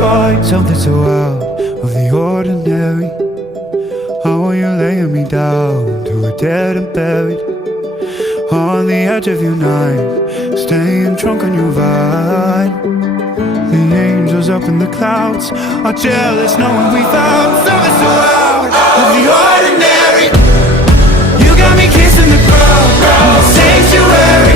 find something so out of the ordinary. How are you laying me down to a dead and buried on the edge of your night, staying drunk on your vine. The angels up in the clouds are jealous knowing we found something so out of the ordinary. You got me kissing the ground, sanctuary.